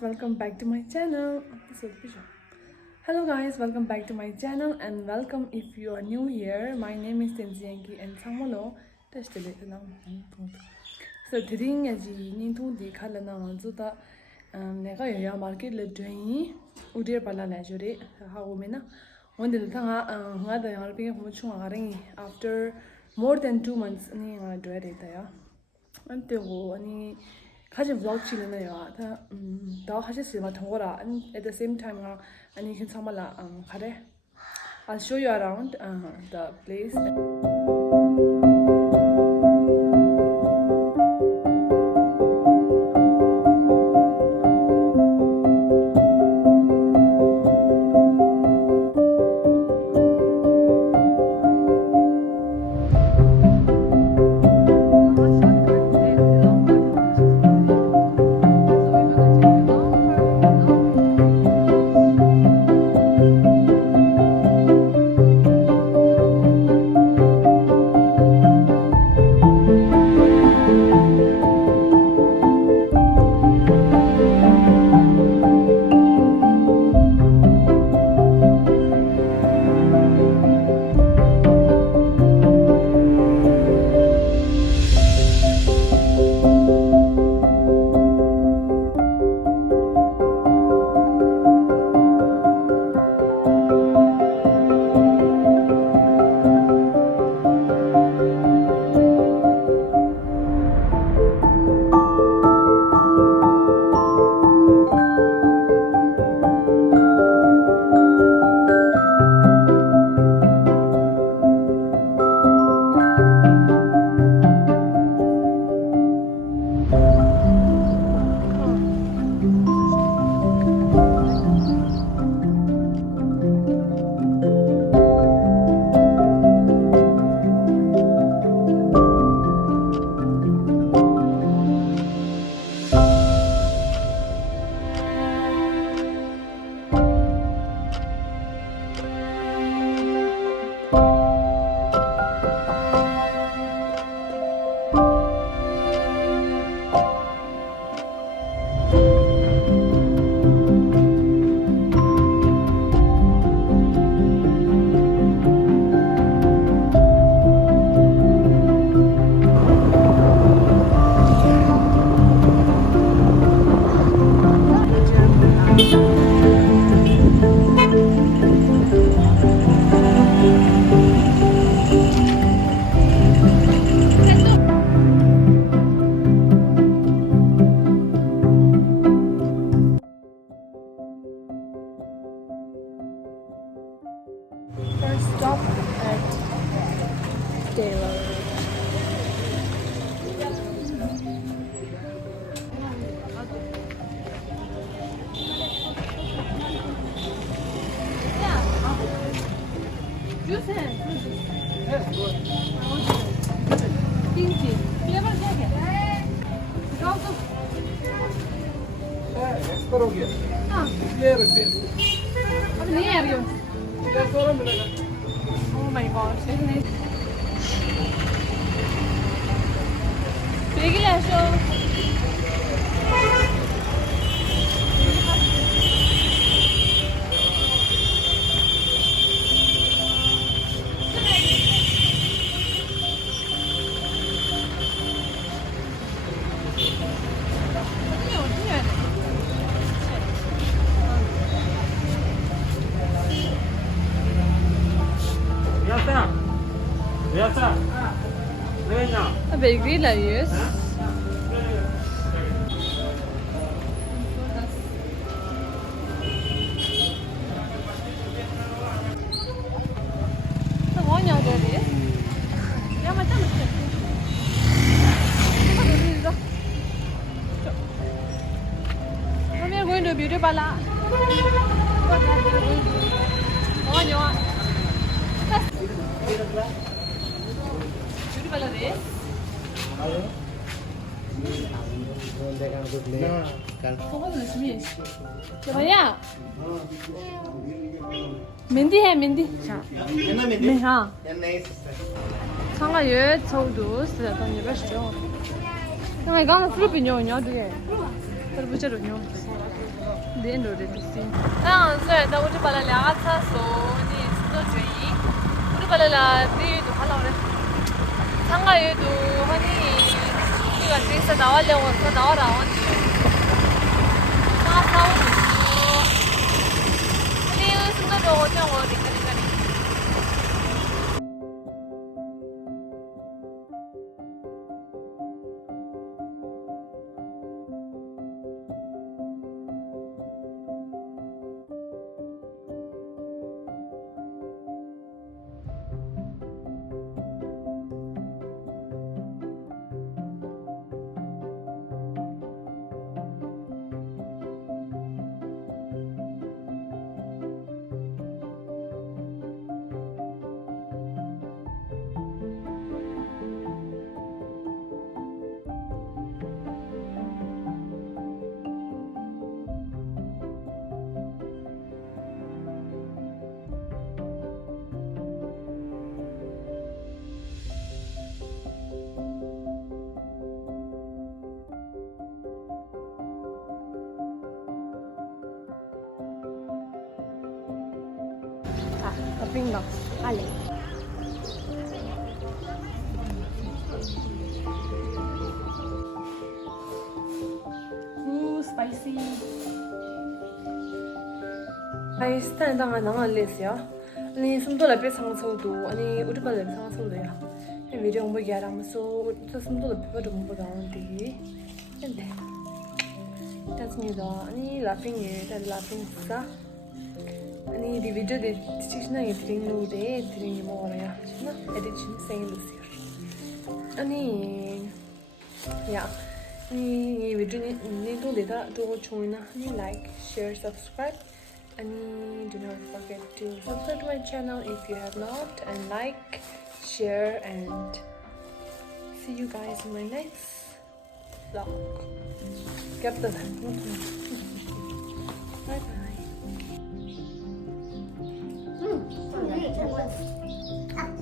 welcome back to my channel. Hello guys, welcome back to my channel and welcome if you are new here. My name is Tenzianki and Samolo. So today is the Kalana Zuta Nega market le doing Odeyarpalya Lajure. How women one the Tanga after more than 2 months. Kaje vlog chilena ya da haje sima thora and at the same time and you can samala khare I'll show you around the place. First stop at Kollegal. Expire हो गया हाँ ये रख दे अब नहीं आ रही हूँ क्या सोरा मिलेगा Oh my gosh, isn't it? Big lasso. Bakery la yüz. Tamam ya dedi. Ya macam macam. We are going to beauty parlor. Oh no. Beauty parlor is. क्या भैया मेहंदी है मेहंदी हाँ 상가에 저도 쓰던 일 하시죠. 상가 이거는 프로핀요, 녀도게. 그리고 부채로요. The end of the scene. Ah, so da uji pala la gatsa so ni sto jei. Uji pala la di to pala ore. 상가에도 하니 우리가 뒤에서 나오려고 더 나와라 언니. 나오고 있어. 아니 순간적으로 어쩌고 니까니까니. Bring box. Ale. Ooh, spicy. I stand on an Alicia. And some dollar bits on so do, and would call them so there. And we don't get them so some dollar people don't put on the and then that's new though. And laughing it and laughing. 아니 이 비디오 데 시청자에 드린 노래 드린 뭐라야 나 에디션 생일이었어 아니 야 이 비디오니 니도 데이터 또 좋으나 아니 like share subscribe and do not forget to subscribe to my channel if you have not and like share and see you guys in my next vlog. Bye bye. 잘 보였어.